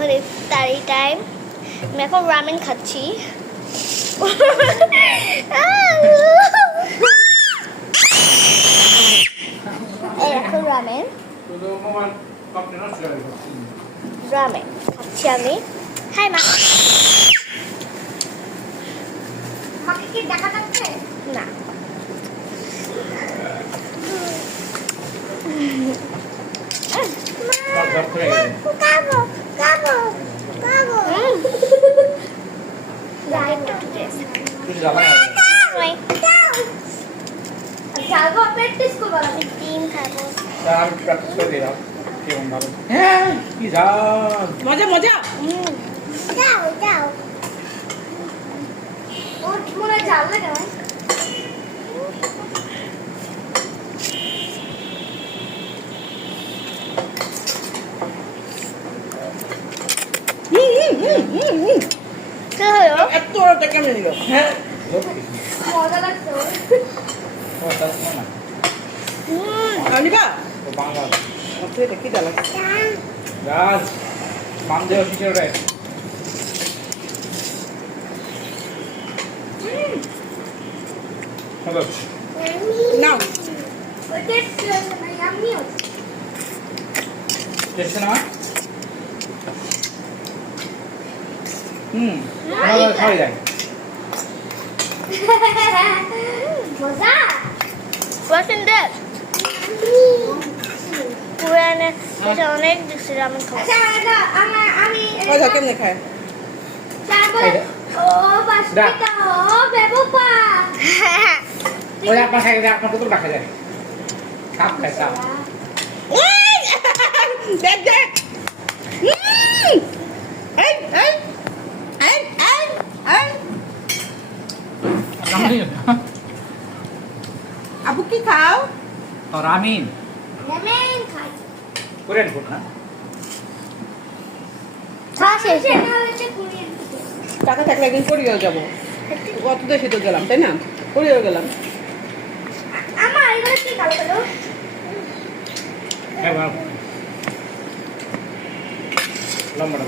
এখন ইফতারি টাইম। আমি এখন রামেন খাচ্ছি। এই এখন রামেন খাচ্ছি আমি। হাই মা। মাকে কি দেখা যাচ্ছে না? মজা মজা ঝাল লাগে এত কেমন নিল হ্যাঁ মজা লাগছে। আনিবা বাংলা তুই এটা কি জ্বালা গাছ মান দেওয়া কিছু রে হ্যালো নাও দেখছ না খাওয়াই যায় মজা। What's in this? পুরানে এটা অনেক বেশি রামেন খাওয়া। মজা কেমনে খায় ওই আপনার খাই যায় আপনার কত রাখা যায় সাপ খায় সাপ দেখ দেখ এই এই এই এই এই আবু কি খাও রামিন রামেন খাই। কোরিয়ান ফুড না খাওয়া শেষ। টাকা থাকলে একদিন কোরিয়াও যাবো কত দেশে তো গেলাম তাই না কোরিয়াও গেলাম আমার এগুলো কি কালো কালো? হ্যাঁ ভালো লম্বা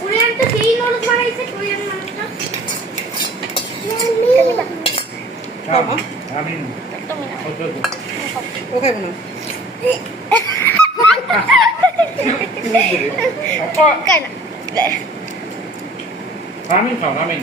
কোরিয়ান তো যেই নুডলস বানাইছে কোরিয়ান মানুষটা। রামিন তুমি না। ও খাইবো না কেন? রামিন খাও রামিন